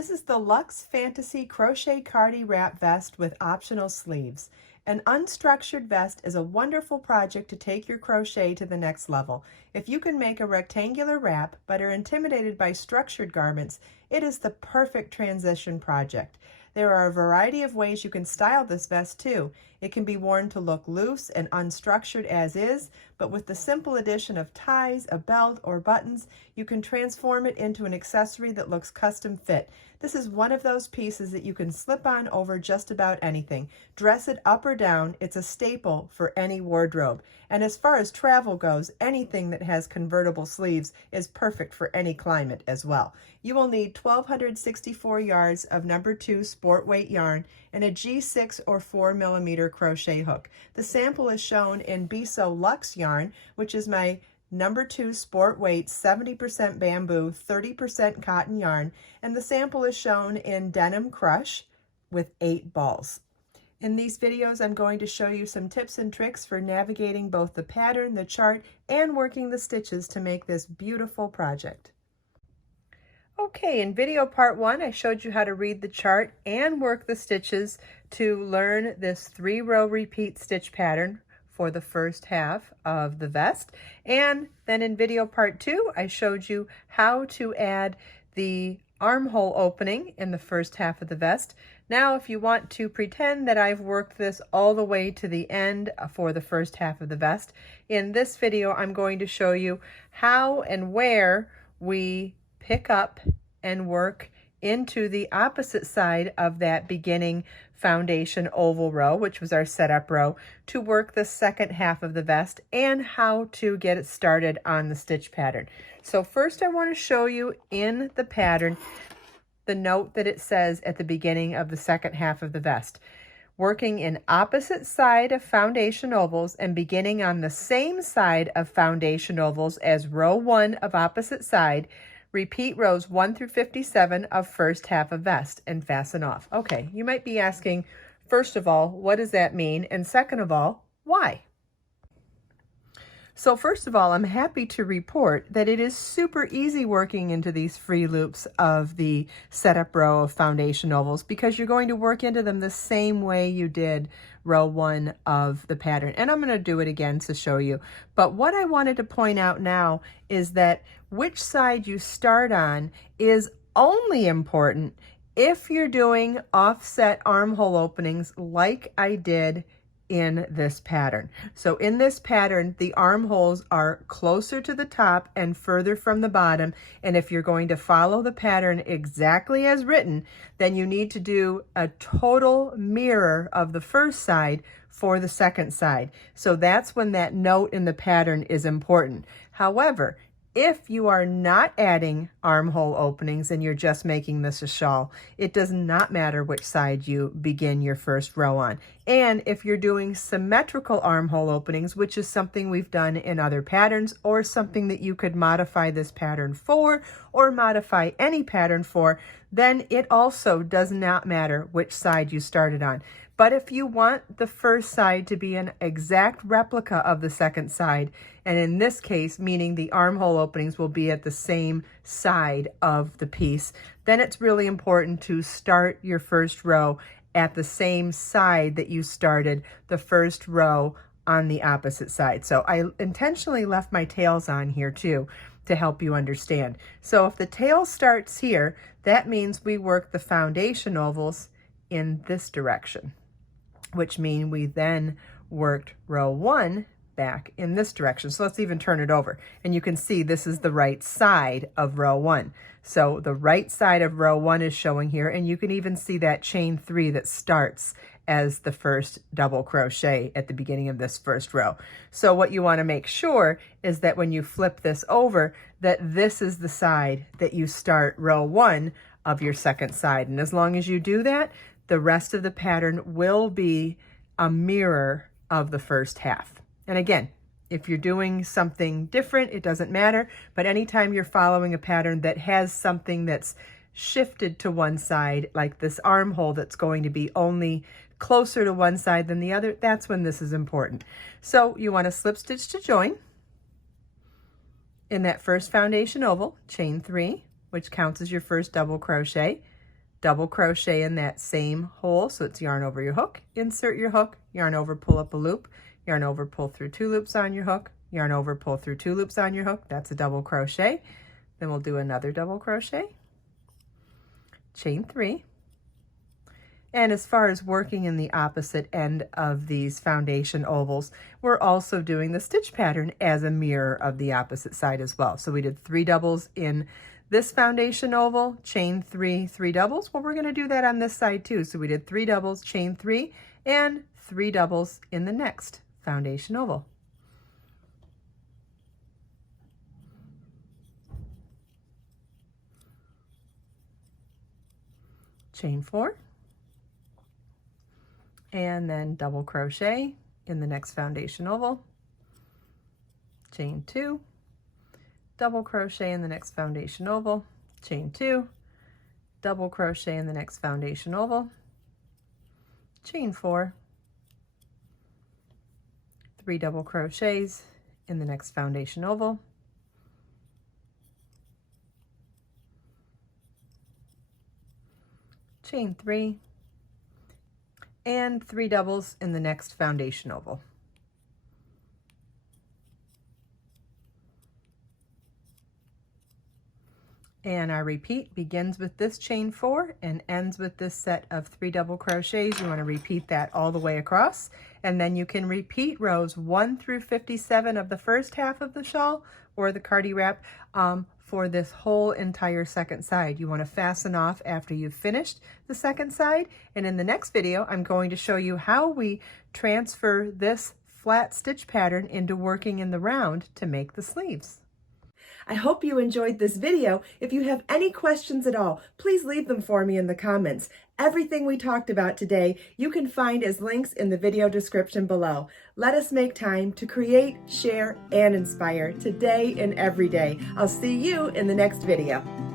This is the Luxe Fantasy Crochet Cardi Wrap Vest with optional sleeves. An unstructured vest is a wonderful project to take your crochet to the next level. If you can make a rectangular wrap but are intimidated by structured garments, it is the perfect transition project. There are a variety of ways you can style this vest too. It can be worn to look loose and unstructured as is, but with the simple addition of ties, a belt, or buttons, you can transform it into an accessory that looks custom fit. This is one of those pieces that you can slip on over just about anything. Dress it up or down, it's a staple for any wardrobe. And as far as travel goes, anything that has convertible sleeves is perfect for any climate as well. You will need 1,264 yards of number 2 sport weight yarn and a G6 or 4mm crochet hook. The sample is shown in Biso Luxe yarn, which is my number 2 sport weight 70% bamboo, 30% cotton yarn, and the sample is shown in Denim Crush with 8 balls. In these videos, I'm going to show you some tips and tricks for navigating both the pattern, the chart, and working the stitches to make this beautiful project. Okay, in video part 1, I showed you how to read the chart and work the stitches to learn this 3-row repeat stitch pattern for the first half of the vest. And then in video part 2, I showed you how to add the armhole opening in the first half of the vest. Now, if you want to pretend that I've worked this all the way to the end for the first half of the vest, in this video, I'm going to show you how and where we pick up and work into the opposite side of that beginning foundation oval row, which was our setup row, to work the second half of the vest and how to get it started on the stitch pattern. So first I want to show you in the pattern the note that it says at the beginning of the second half of the vest. Working in opposite side of foundation ovals and beginning on the same side of foundation ovals as row 1 of opposite side, repeat rows 1 through 57 of first half of vest and fasten off. Okay, you might be asking, first of all, what does that mean? And second of all, why? So first of all, I'm happy to report that it is super easy working into these free loops of the setup row of foundation ovals because you're going to work into them the same way you did row 1 of the pattern. And I'm going to do it again to show you. But what I wanted to point out now is that which side you start on is only important if you're doing offset armhole openings like I did in this pattern. So in this pattern, the armholes are closer to the top and further from the bottom. And if you're going to follow the pattern exactly as written, then you need to do a total mirror of the first side for the second side. So that's when that note in the pattern is important. However, if you are not adding armhole openings and you're just making this a shawl, it does not matter which side you begin your first row on. And if you're doing symmetrical armhole openings, which is something we've done in other patterns or something that you could modify this pattern for or modify any pattern for, then it also does not matter which side you started on. But if you want the first side to be an exact replica of the second side, and in this case, meaning the armhole openings will be at the same side of the piece, then it's really important to start your first row at the same side that you started the first row on the opposite side. So I intentionally left my tails on here too to help you understand. So if the tail starts here, that means we work the foundation ovals in this direction, which means we then worked row 1 back in this direction. So let's even turn it over. And you can see this is the right side of row 1. So the right side of row 1 is showing here, and you can even see that chain 3 that starts as the first double crochet at the beginning of this first row. So what you want to make sure is that when you flip this over, that this is the side that you start row 1 of your second side. And as long as you do that, the rest of the pattern will be a mirror of the first half. And again, if you're doing something different, it doesn't matter, but anytime you're following a pattern that has something that's shifted to one side, like this armhole that's going to be only closer to one side than the other, that's when this is important. So you want to slip stitch to join in that first foundation oval, chain 3, which counts as your first double crochet, double crochet in that same hole. So it's yarn over your hook, insert your hook, yarn over, pull up a loop, yarn over, pull through 2 loops on your hook, yarn over, pull through 2 loops on your hook. That's a double crochet. Then we'll do another double crochet, chain 3. And as far as working in the opposite end of these foundation ovals, we're also doing the stitch pattern as a mirror of the opposite side as well. So we did 3 doubles in this foundation oval, chain 3, 3 doubles. Well, we're going to do that on this side too. So we did 3 doubles, chain 3, and 3 doubles in the next foundation oval. Chain 4. And then double crochet in the next foundation oval, chain 2, double crochet in the next foundation oval, chain 2, double crochet in the next foundation oval, chain 4, 3 double crochets in the next foundation oval, chain 3, and 3 doubles in the next foundation oval. And our repeat begins with this chain 4 and ends with this set of 3 double crochets. You want to repeat that all the way across, and then you can repeat rows 1 through 57 of the first half of the shawl or the cardi wrap for this whole entire second side. You want to fasten off after you've finished the second side, and in the next video I'm going to show you how we transfer this flat stitch pattern into working in the round to make the sleeves. I hope you enjoyed this video. If you have any questions at all, please leave them for me in the comments. Everything we talked about today you can find as links in the video description below. Let us make time to create, share, and inspire today and every day. I'll see you in the next video.